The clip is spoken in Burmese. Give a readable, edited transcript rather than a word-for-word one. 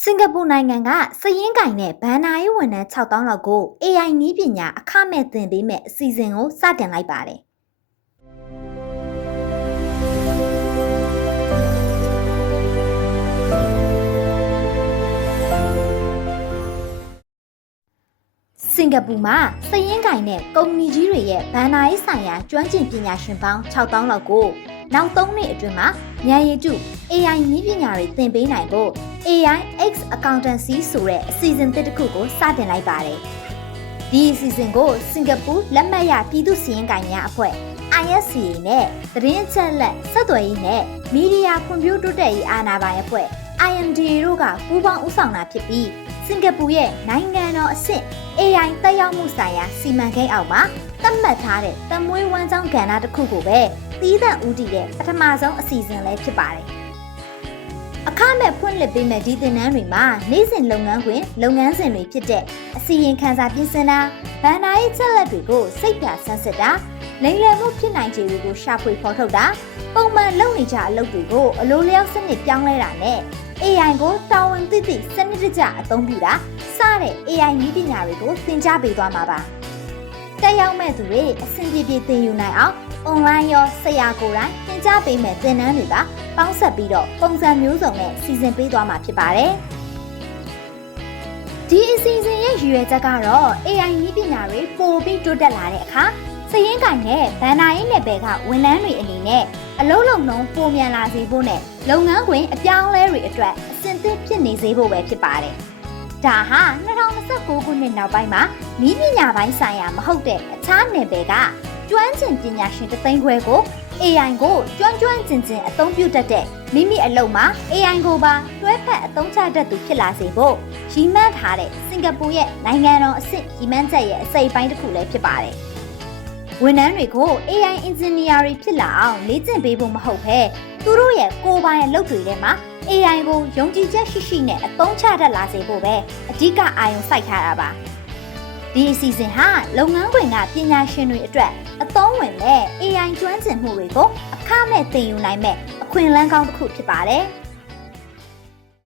စင်ကာပူနိုင်ငံကစည်ရင်းကင်နဲ့ဘန်နာရေးဝန်ထမ်း6000လောက်ကို AI နည်းပညာအခမဲ့သင်ပေးမဲ့အစီအစဉ်ကိုစတင်လိုက်ပါတယ်။စင်ကာပူမှာစည်ရင်းကင်နဲ့ကုမ္ပဏီကြီးတွေရဲ့ဘန်နာရေးဆိုင်ရာကျွမ်းကျင်ပညာရှင်ပေါင်း6000လောက်ကိုနောက်3နှစ်အတွင်းမှာဉာဏ်ရည်တု AI နည်းပညာတွေသင်ပေးနိုင်ဖို့ AI X Accountancy ဆိုတဲ့အစီအစဉ်တစ်ခုကိုစတင်လိုက်ပါတယ်။ဒီအစီအစဉ်ကိုစင်ကာပူလက်မှတ်ရပြည်သူ့စီရင်ကိုင်များအဖွဲ့ ISCA နဲ့သတင်းအချက်အလက်ဆက်သွယ်ရေးနဲ့မီဒီယာဖွံ့ဖြိုးတိုးတက်ရေးအာဏာပိုင်အဖွဲ့ IMDA တို့ကပူးပေါင်းဦးဆောင်တာဖြစ်ပြီးစင်ကာပူရဲ့နိုင်ငံတော်အဆင့် AI တက်ရောက်မှုဆိုင်ရာစီမံကိန်းအောက်မှာသတ်မှတ်ထားတဲ့တမွေးဝမ်းကြောင်းကဏ္ဍတစ်ခုကိုပဲသီးသန့်ဦးတည်တဲ့ပထမဆုံးအစီအစဉ်လည်းဖြစ်ပါတယ်။အခမဲ့ဖွင့်လှစ်ပေးမဲ့ဒီသင်တန်းတွေမှာနေ့စဉ်လုပ်ငန်းခွင်လုပ်ငန်းစဉ်တွေဖြစ်တဲ့အစီရင်ခံစာပြင်ဆင်တာဗန်နာရေးချက်လက်တွေကိုစိတ်ပြဆန်းစစ်တာလိမ်လည်မှုဖြစ်နိုင်ခြေတွေကိုရှာဖွေဖော်ထုတ်တာပုံမှန်လုပ်နေကြအလုပ်တွေကိုအလိုလျောက်စနစ်ပြောင်းလဲတာနဲ့ AI ကိုတာဝန်သိသိစနစ်တကျအသုံးပြုတာစတဲ့ AI နည်းပညာတွေကိုသင်ကြားပေးသွားမှာပါ။တက်ရောက်မဲ့သူတွေအဆင်ပြေပြေသင်ယူနိုင်အောင်အွန်လိုင်းရောဆရာကိုယ်တိုင်သင်ကြားပေးမဲ့သင်တန်းတွေပါပေါင်းဆက်ပြီးတော့ပုံစံမျိုးစုံနဲ့စီစဉ်ပေးသွားမှာဖြစ်ပါတယ်။ဒီအစီအစဉ်ရဲ့ရည်ရွယ်ချက်ကတော့ AI နည်းပညာတွေပိုပြီးတိုးတက်လာတဲ့အခါစည်ရင်းကင်နဲ့ဘန်နာရေးနယ်ပယ်ကဝန်ထမ်းတွေအနေနဲ့အလုံးလုံးနှုံပိုမြန်လာစေဖို့နဲ့လုပ်ငန်းခွင်အပြောင်းအလဲတွေအတွက်အဆင်သင့်ဖြစ်နေစေဖို့ပဲဖြစ်ပါတယ်။ဒါဟာ2029ခုနှစ်နောက်ပိုင်းမှာနည်းပညာပိုင်းဆိုင်ရာမဟုတ်တဲ့အခြားနယ်ပယ်ကကျွမ်းကျင်ပညာရှင်3သိန်းခွဲကို AI ကိုကျွမ်းကျင်အသုံးပြုတတ်တဲ့မိမိအလုပ်မှာ AI ကိုပါတွဲဖက်အသုံးချတတ်သူဖြစ်လာစေဖို့ရည်မှန်းထားတဲ့စင်ကာပူရဲ့နိုင်ငံတော်အဆင့်ရည်မှန်းချက်ရဲ့အစိပ်ပိုင်းတစ်ခုလည်းဖြစ်ပါတယ်။ဝန်ထမ်းတွေကို AI engineer တွေဖြစ်လာအောင်လေ့ကျင့်ပေးဖို့မဟုတ်ဘဲသူတို့ရဲ့ကိုယ်ပိုင်အလုပ်တွေထဲမှာ AI ကိုယုံကြည်ချက်ရှိနဲ့အသုံးချတတ်လာစေဖို့ပဲအဓိကအာရုံစိုက်ထားတာပါ။ဒီအစီအစဉ်ဟာလုပ်ငန်းခွင်ကပညာရှင်တွေအတွက်အသုံးဝင်မဲ့ AI ကျွမ်းကျင်မှုတွေကိုအခမဲ့သင်ယူနိုင်မဲ့အခွင့်အလမ်းကောင်းတစ်ခုဖြစ်ပါတယ်။